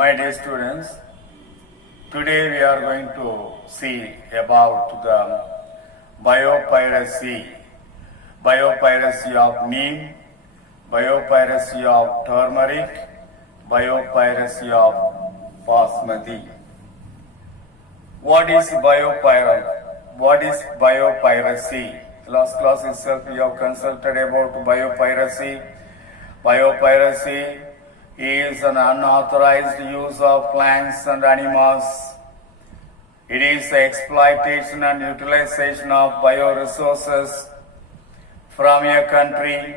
My dear students, today we are going to see about the biopiracy, biopiracy of neem, biopiracy of turmeric, biopiracy of basmati. What is biopiracy? Last class itself we have consulted about biopiracy. Biopiracy is an unauthorized use of plants and animals. It is the exploitation and utilization of bioresources from a country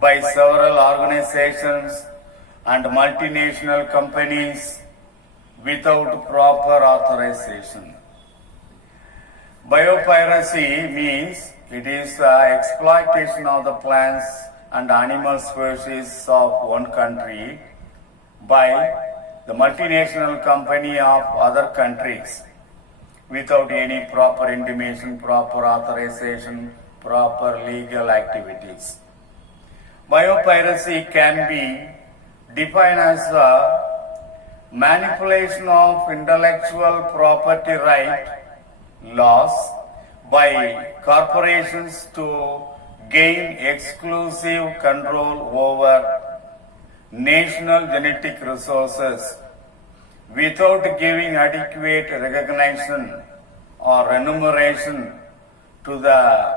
by several organizations and multinational companies without proper authorization. Biopiracy means it is the exploitation of the plants and animal species of one country by the multinational company of other countries without any proper intimation, proper authorization, proper legal activities. Biopiracy can be defined as the manipulation of intellectual property right laws by corporations to gain exclusive control over national genetic resources without giving adequate recognition or remuneration to the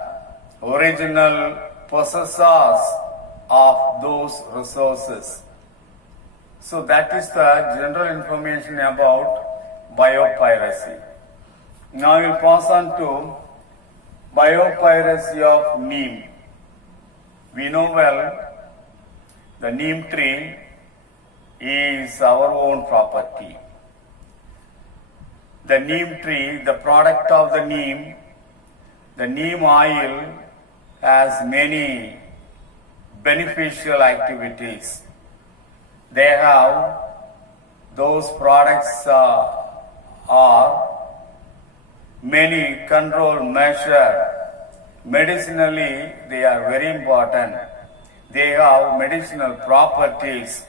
original possessors of those resources. So that is the general information about biopiracy. Now we will pass on to biopiracy of neem. We know well the neem tree is our own property. The neem tree, the product of the neem oil has many beneficial activities. They have, those products are many control measure. Medicinally, they are very important. They have medicinal properties.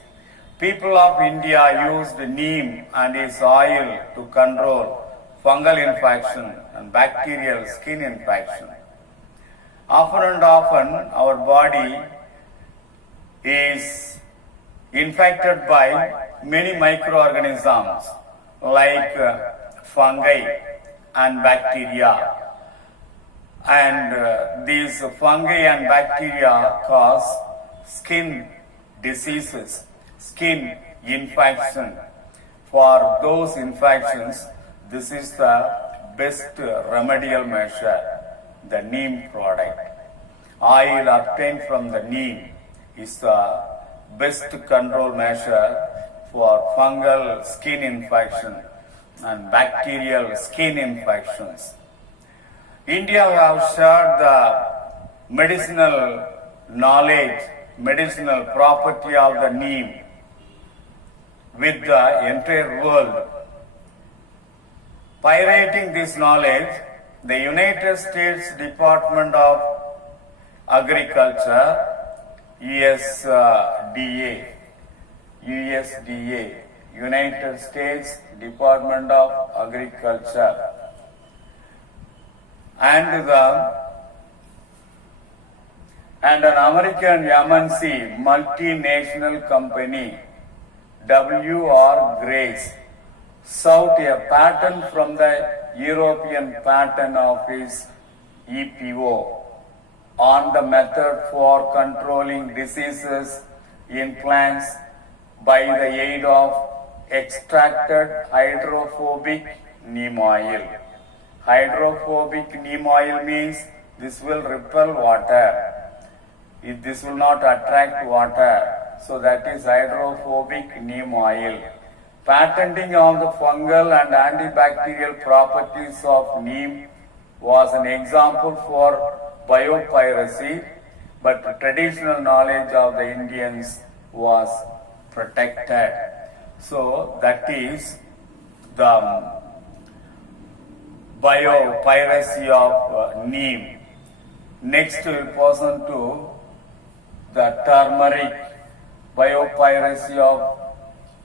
People of India used neem and its oil to control fungal infection and bacterial skin infection. Often and often, our body is infected by many microorganisms like fungi and bacteria. And these fungi and bacteria cause skin diseases, skin infection. For those infections, this is the best remedial measure, the neem product. Oil obtained from the neem is the best control measure for fungal skin infection and bacterial skin infections. India have shared the medicinal knowledge, medicinal property of the neem with the entire world. Pirating this knowledge, the United States Department of Agriculture, USDA, United States Department of Agriculture, and an American MNC multinational company, W.R. Grace, sought a patent from the European Patent Office, EPO, on the method for controlling diseases in plants by the aid of extracted hydrophobic neem oil. Hydrophobic neem oil means this will repel water. This will not attract water. So that is hydrophobic neem oil. Patenting of the fungal and antibacterial properties of neem was an example for biopiracy, but traditional knowledge of the Indians was protected. So that is the biopiracy of neem. Next we will pass on to the turmeric, biopiracy of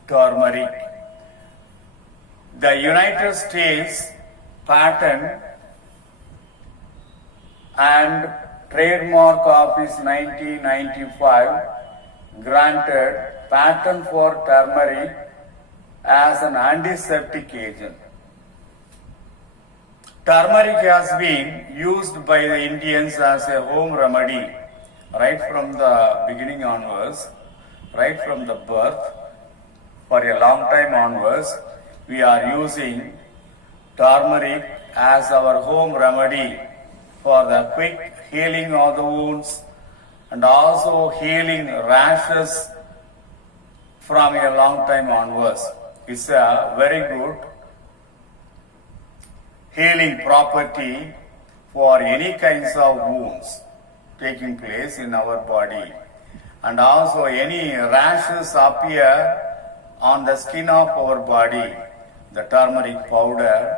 turmeric. The United States Patent and Trademark Office 1995 granted patent for turmeric as an antiseptic agent. Turmeric has been used by the Indians as a home remedy right from the beginning onwards, right from the birth. For a long time onwards, we are using turmeric as our home remedy for the quick healing of the wounds and also healing rashes from a long time onwards. It's a very good healing property for any kinds of wounds taking place in our body. And also any rashes appear on the skin of our body, the turmeric powder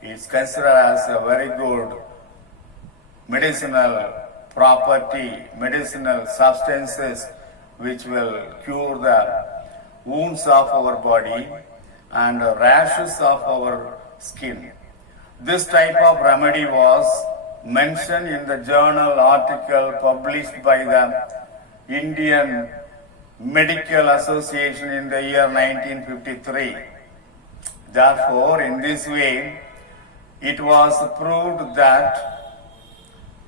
is considered as a very good medicinal property, medicinal substances which will cure the wounds of our body and rashes of our skin. This type of remedy was mentioned in the journal article published by the Indian Medical Association in the year 1953. Therefore, in this way, it was proved that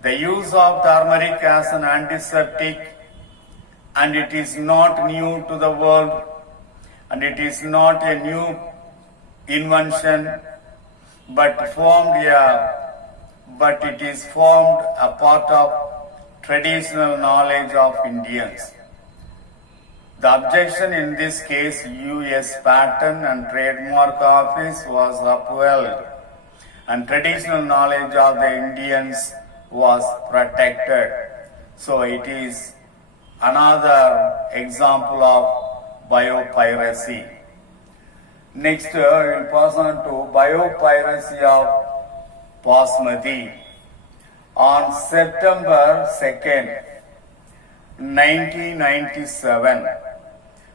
the use of turmeric as an antiseptic, and it is not new to the world, and it is not a new invention, but it is formed a part of traditional knowledge of Indians. The objection in this case, U.S. Patent and Trademark Office was upheld, and traditional knowledge of the Indians was protected. So it is another example of biopiracy. Next, we will pass on to biopiracy of Basmati. On September 2nd, 1997,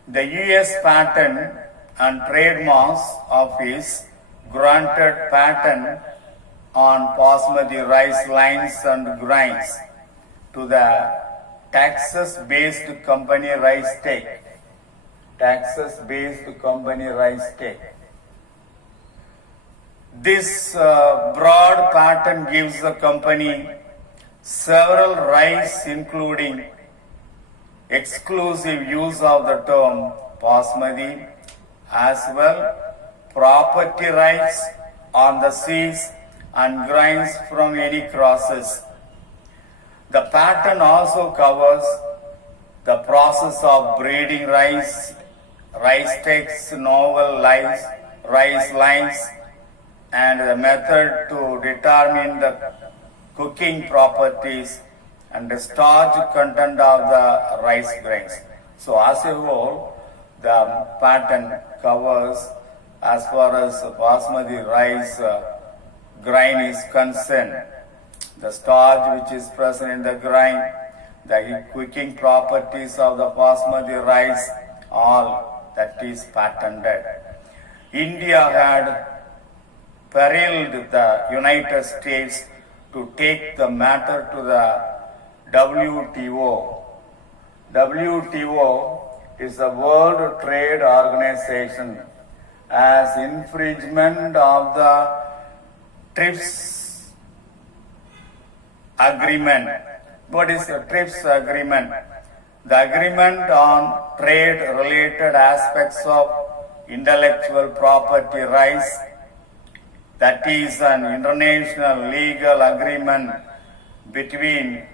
the U.S. Patent and Trademarks Office granted patent on Basmati rice lines and grains to the Texas-based company Rice Tech. Texas-based company Rice Tech. This broad patent gives the company several rights, including exclusive use of the term Basmati, as well property rights on the seeds and grains from any crosses. The patent also covers the process of breeding rice, Rice Tech's novel rice lines, and the method to determine the cooking properties and the starch content of the rice grains. So as a whole, the patent covers, as far as Basmati rice grain is concerned, the starch which is present in the grain, the cooking properties of the Basmati rice, all that is patented. India had periled the United States to take the matter to the WTO. WTO is the World Trade Organization as infringement of the TRIPS agreement. What is the TRIPS agreement? The agreement on trade-related aspects of intellectual property rights, that is an international legal agreement between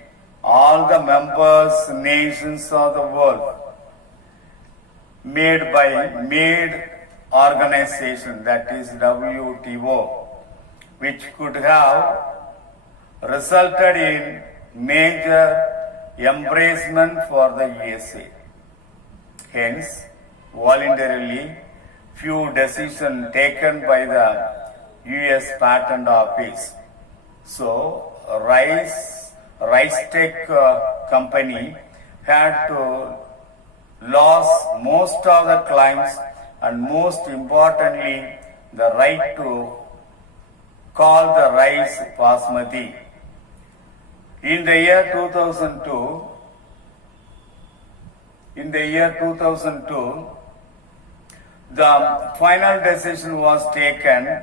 all the members nations of the world, made organization, that is WTO, which could have resulted in major embracement for the USA. Hence, voluntarily, few decisions taken by the US Patent Office. So, Rice Tech company had to lose most of the claims and most importantly, the right to call the rice basmati. In the year 2002, the final decision was taken.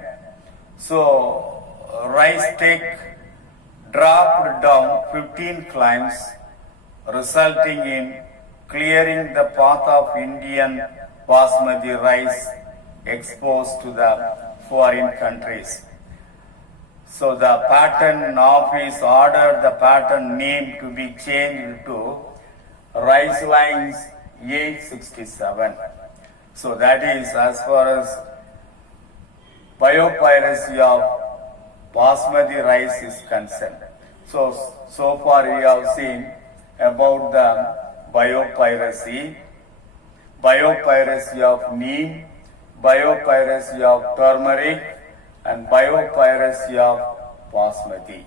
So rice tech dropped down 15 climbs, resulting in clearing the path of Indian basmati rice exposed to the foreign countries. So the patent office ordered the patent name to be changed to Rice Lines 867. So that is as far as biopiracy of basmati rice is concerned. So far we have seen about the biopiracy of neem, biopiracy of turmeric, and biopiracy of basmati.